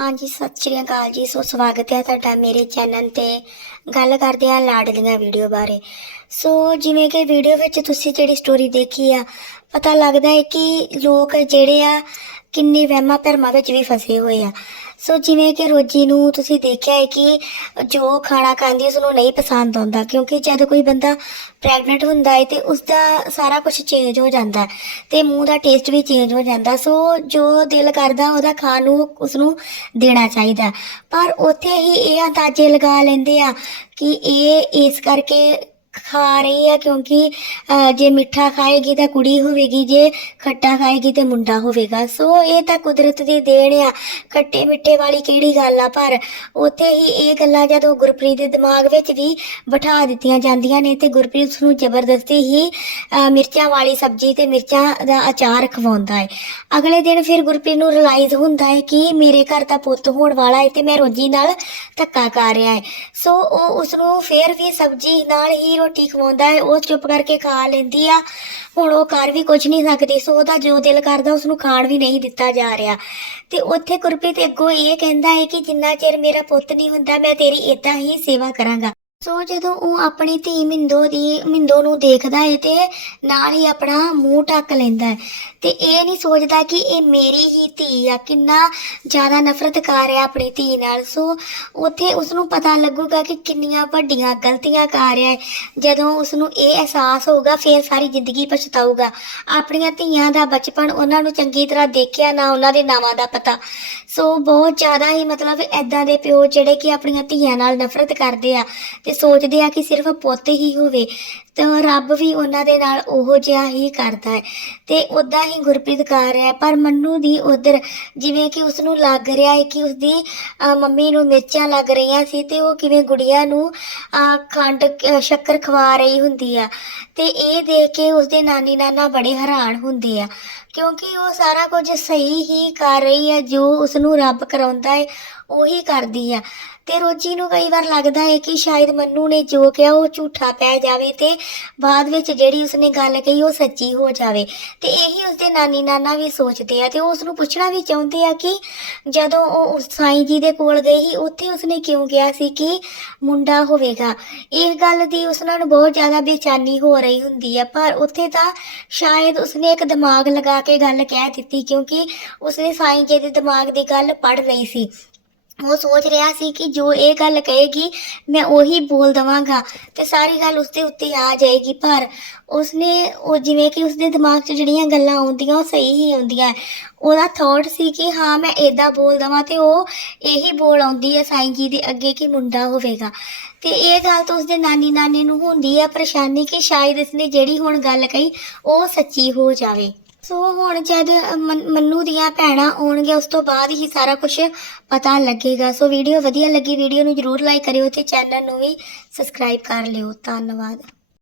ਹਾਂਜੀ, ਸਤਿ ਸ਼੍ਰੀ ਅਕਾਲ ਜੀ। ਸੋ ਸਵਾਗਤ ਹੈ ਤੁਹਾਡਾ ਮੇਰੇ ਚੈਨਲ ਤੇ। ਗੱਲ ਕਰਦੇ ਹਾਂ ਲਾਡਲੀਆਂ ਵੀਡੀਓ ਬਾਰੇ। ਸੋ ਜਿਵੇਂ ਕਿ ਵੀਡੀਓ ਵਿੱਚ ਤੁਸੀਂ ਜਿਹੜੀ ਸਟੋਰੀ ਦੇਖੀ ਆ, ਪਤਾ ਲੱਗਦਾ ਹੈ ਕਿ ਲੋਕ ਜਿਹੜੇ ਆ ਕਿੰਨੇ ਵਹਿਮਾਂ ਭਰਮਾਂ ਵਿੱਚ ਵੀ ਫਸੇ ਹੋਏ ਆ। ਸੋ ਜਿਵੇਂ ਕਿ ਰੋਜੀ ਨੂੰ ਤੁਸੀਂ ਦੇਖਿਆ ਹੈ ਕਿ ਜੋ ਖਾਣਾ ਖਾਂਦੀ ਉਸ ਨੂੰ ਨਹੀਂ ਪਸੰਦ ਆਉਂਦਾ, ਕਿਉਂਕਿ ਜਦ ਕੋਈ ਬੰਦਾ ਪ੍ਰੈਗਨੈਂਟ ਹੁੰਦਾ ਹੈ ਤੇ ਉਸ ਦਾ ਸਾਰਾ ਕੁਝ ਚੇਂਜ ਹੋ ਜਾਂਦਾ ਹੈ ਤੇ ਮੂੰਹ ਦਾ ਟੇਸਟ ਵੀ ਚੇਂਜ ਹੋ ਜਾਂਦਾ ਸੋ ਜੋ ਦਿਲ ਕਰਦਾ, ਉਹਦਾ ਖਾਣ ਨੂੰ ਉਸ ਨੂੰ ਦੇਣਾ ਚਾਹੀਦਾ ਪਰ ਉੱਥੇ ਹੀ ਇਹ ਅੰਦਾਜ਼ੇ ਲਗਾ ਲੈਂਦੇ ਆ ਕਿ ਇਹ ਇਸ ਕਰਕੇ ਖਾ ਰਹੀ ਆ ਕਿਉਂਕਿ ਅਹ, ਜੇ ਮਿੱਠਾ ਖਾਏਗੀ ਤਾਂ ਕੁੜੀ ਹੋਵੇਗੀ ਜੇ ਖੱਟਾ ਖਾਏਗੀ ਤੇ ਮੁੰਡਾ ਹੋਵੇਗਾ। ਸੋ ਇਹ ਤਾਂ ਕੁਦਰਤ ਦੀ ਦੇਣ ਆ। ਖੱਟੇ ਮਿੱਠੇ ਵਾਲੀ ਕਿਹੜੀ ਗੱਲ ਆ? ਪਰ ਉੱਥੇ ਹੀ ਇਹ ਗੱਲਾਂ ਜਦੋਂ ਗੁਰਪ੍ਰੀਤ ਦੇ ਦਿਮਾਗ ਵਿੱਚ ਵੀ ਬਿਠਾ ਦਿੱਤੀਆਂ ਜਾਂਦੀਆਂ ਨੇ ਤੇ ਗੁਰਪ੍ਰੀਤ ਉਸ ਨੂੰ ਜ਼ਬਰਦਸਤੀ ਹੀ ਅਹ, ਮਿਰਚਾਂ ਵਾਲੀ ਸਬਜ਼ੀ ਤੇ ਮਿਰਚਾਂ ਦਾ ਅਚਾਰ ਖਵਾਉਂਦਾ ਹੈ। ਅਗਲੇ ਦਿਨ ਫਿਰ ਗੁਰਪ੍ਰੀਤ ਨੂੰ ਰਿਅਲਾਈਜ਼ ਹੁੰਦਾ ਹੈ ਕਿ ਮੇਰੇ ਘਰ ਦਾ ਪੁੱਤ ਹੋਣ ਵਾਲਾ ਹੈ ਤੇ ਮੈਂ ਰੋਜੀ ਨਾਲ ਧੱਕਾ ਕਰ ਰਿਹਾ ਹੈ। ਸੋ ਉਹ ਉਸ ਨੂੰ ਫਿਰ ਵੀ ਸਬਜ਼ੀ ਨਾਲ ਹੀ ਰੋਟੀ ਖਵਾਉਂਦਾ ਹੈ, ਉਹ ਚੁੱਪ ਕਰਕੇ ਖਾ ਲੈਂਦੀ ਆ। ਹੁਣ ਉਹ ਕਰ ਵੀ ਕੁਝ ਨਹੀਂ ਸਕਦੀ, ਸੋ ਉਹਦਾ ਜੋ ਦਿਲ ਕਰਦਾ ਉਸ ਨੂੰ ਖਾਣ ਵੀ ਨਹੀਂ ਦਿੱਤਾ ਜਾ ਰਿਹਾ। ਤੇ ਉੱਥੇ ਗੁਰਪ੍ਰੀਤ ਅੱਗੋਂ ਇਹ ਕਹਿੰਦਾ ਹੈ ਕਿ ਜਿੰਨਾ ਚਿਰ ਮੇਰਾ ਪੁੱਤ ਨਹੀਂ ਹੁੰਦਾ, ਮੈਂ ਤੇਰੀ ਇਦਾਂ ਹੀ ਸੇਵਾ ਕਰਾਂਗਾ। ਸੋ ਜਦੋਂ ਉਹ ਆਪਣੀ ਧੀ ਮਿੰਦੋ ਦੀ, ਮਿੰਦੋ ਨੂੰ ਦੇਖਦਾ ਹੈ ਤੇ ਨਾਲ ਹੀ ਆਪਣਾ ਮੂੰਹ ਢੱਕ ਲੈਂਦਾ ਹੈ ਤੇ ਇਹ ਨਹੀਂ ਸੋਚਦਾ ਕਿ ਇਹ ਮੇਰੀ ਹੀ ਧੀ ਆ, ਕਿੰਨਾ ਜ਼ਿਆਦਾ ਨਫ਼ਰਤ ਕਰ ਰਿਹਾ ਆਪਣੀ ਧੀ ਨਾਲ। ਸੋ ਉੱਥੇ ਉਸ ਨੂੰ ਪਤਾ ਲੱਗੂਗਾ ਕਿ ਕਿੰਨੀਆਂ ਵੱਡੀਆਂ ਗਲਤੀਆਂ ਕਰ ਰਿਹਾ ਹੈ ਜਦੋਂ ਉਸ ਨੂੰ ਇਹ ਅਹਿਸਾਸ ਹੋਊਗਾ, ਫਿਰ ਸਾਰੀ ਜ਼ਿੰਦਗੀ ਪਛਤਾਊਗਾ। ਆਪਣੀਆਂ ਧੀਆਂ ਦਾ ਬਚਪਨ ਉਹਨਾਂ ਨੂੰ ਚੰਗੀ ਤਰ੍ਹਾਂ ਦੇਖਿਆ ਨਾ ਉਹਨਾਂ ਦੇ ਨਾਵਾਂ ਦਾ ਪਤਾ। ਸੋ ਬਹੁਤ ਜ਼ਿਆਦਾ ਹੀ ਮਤਲਬ ਐਦਾਂ ਦੇ ਪਿਓ ਜਿਹੜੇ ਕਿ ਆਪਣੀਆਂ ਧੀਆਂ ਨਾਲ ਨਫ਼ਰਤ ਕਰਦੇ ਆ। ਤੇ ਸੋਚਦੇ ਆ ਕਿ ਸਿਰਫ ਪੁੱਤ ਹੀ ਹੋਵੇ। ਤਾਂ ਰੱਬ ਵੀ ਉਹਨਾਂ ਦੇ ਨਾਲ ਉਹੋ ਜਿਹਾ ਹੀ ਕਰਦਾ ਹੈ ਤੇ ਉਦਾਂ ਹੀ ਗੁਰਪ੍ਰੀਤ ਕਰ ਰਿਹਾ ਪਰ ਮੰਨੂ ਦੀ ਉਧਰ ਜਿਵੇਂ ਕਿ ਉਸ ਨੂੰ ਲੱਗ ਰਿਹਾ ਹੈ ਕਿ ਉਸਦੀ ਅਹ, ਮੰਮੀ ਨੂੰ ਮਿਰਚਾਂ ਲੱਗ ਰਹੀਆਂ ਸੀ ਤੇ ਉਹ ਕਿਵੇਂ ਗੁੜੀਆ ਨੂੰ ਖੰਡ ਸ਼ੱਕਰ ਖਵਾ ਰਹੀ ਹੁੰਦੀ ਆ। ਤੇ ਇਹ ਦੇਖ ਕੇ ਉਸਦੇ ਨਾਨੀ ਨਾਨਾ ਬੜੇ ਹੈਰਾਨ ਹੁੰਦੇ ਆ ਕਿਉਂਕਿ ਉਹ ਸਾਰਾ ਕੁਝ ਸਹੀ ਹੀ ਕਰ ਰਹੀ ਹੈ ਜੋ ਉਸ ਨੂੰ ਰੱਬ ਕਰਾਉਂਦਾ ਹੈ ਉਹੀ ਕਰਦੀ ਆ। ਤੇ ਰੋਜੀ ਨੂੰ ਕਈ ਵਾਰ ਲੱਗਦਾ ਹੈ ਕਿ ਸ਼ਾਇਦ ਮੰਨੂ ਨੇ ਜੋ ਕਿਹਾ ਉਹ ਝੂਠਾ ਪੈ ਜਾਵੇ ਤੇ ਬਾਅਦ ਵਿੱਚ ਜਿਹੜੀ ਉਸਨੇ ਗੱਲ ਕਹੀ ਉਹ ਸੱਚੀ ਹੋ ਜਾਵੇ। ਤੇ ਇਹੀ ਉਸਦੇ ਨਾਨੀ ਨਾਨਾ ਵੀ ਸੋਚਦੇ ਆ ਤੇ ਉਸ ਨੂੰ ਪੁੱਛਣਾ ਵੀ ਚਾਹੁੰਦੇ ਆ ਕਿ ਜਦੋਂ ਉਹ ਉਸ ਸਾਈਂ ਜੀ ਦੇ ਕੋਲ ਗਈ ਸੀ, ਉੱਥੇ ਉਸਨੇ ਕਿਉਂ ਕਿਹਾ ਸੀ ਕਿ ਮੁੰਡਾ ਹੋਵੇਗਾ? ਇਸ ਗੱਲ ਦੀ ਉਸ ਨੂੰ ਬਹੁਤ ਜ਼ਿਆਦਾ ਬੇਚੈਨੀ ਹੋ ਰਹੀ ਹੁੰਦੀ ਹੈ ਪਰ ਉੱਥੇ ਤਾਂ ਸ਼ਾਇਦ ਉਸਨੇ ਇੱਕ ਦਿਮਾਗ ਲਗਾ ਕੇ ਗੱਲ ਕਹਿ ਦਿੱਤੀ ਕਿਉਂਕਿ ਉਸਨੇ ਸਾਈਂ ਜੀ ਦੇ ਦਿਮਾਗ ਦੀ ਗੱਲ ਪੜ੍ਹ ਲਈ ਸੀ। ਉਹ ਸੋਚ ਰਿਹਾ ਸੀ ਕਿ ਜੋ ਇਹ ਗੱਲ ਕਹੇਗੀ, ਮੈਂ ਉਹੀ ਬੋਲ ਦਵਾਂਗਾ ਤੇ ਸਾਰੀ ਗੱਲ ਉਸਦੇ ਉੱਤੇ ਆ ਜਾਏਗੀ। ਪਰ ਉਸਨੇ ਉਹ ਜਿਵੇਂ ਕਿ ਉਸਦੇ ਦਿਮਾਗ 'ਚ ਜਿਹੜੀਆਂ ਗੱਲਾਂ ਆਉਂਦੀਆਂ, ਉਹ ਸਹੀ ਹੀ ਆਉਂਦੀਆਂ। ਉਹਦਾ ਥਾਟ ਸੀ ਕਿ ਹਾਂ, ਮੈਂ ਇਦਾਂ ਬੋਲ ਦਵਾਂ ਤੇ ਉਹ ਇਹੀ ਬੋਲ ਆਉਂਦੀ ਹੈ ਸਾਈਂ ਜੀ ਦੇ ਅੱਗੇ ਕਿ ਮੁੰਡਾ ਹੋਵੇਗਾ। ਤੇ ਇਹ ਗੱਲ ਤਾਂ ਉਸਦੇ ਨਾਨੀ ਨਾਨੇ ਨੂੰ ਹੁੰਦੀ ਹੈ ਪਰੇਸ਼ਾਨੀ ਕਿ ਸ਼ਾਇਦ ਇਸਨੇ ਜਿਹੜੀ ਹੁਣ ਗੱਲ ਕਹੀ, ਉਹ ਸੱਚੀ ਹੋ ਜਾਵੇ। ਸੋ ਹੁਣ ਜਦ ਮਨ- ਮੰਨੂ ਦੀਆਂ ਭੈਣਾਂ ਆਉਣਗੇ ਉਸ ਤੋਂ ਬਾਅਦ ਹੀ ਸਾਰਾ ਕੁਝ ਪਤਾ ਲੱਗੇਗਾ। ਸੋ ਵੀਡੀਓ ਵਧੀਆ ਲੱਗੀ, ਵੀਡੀਓ ਨੂੰ ਜਰੂਰ ਲਾਈਕ ਕਰਿਓ ਤੇ ਚੈਨਲ ਨੂੰ ਵੀ ਸਬਸਕ੍ਰਾਈਬ ਕਰ ਲਿਓ। ਧੰਨਵਾਦ।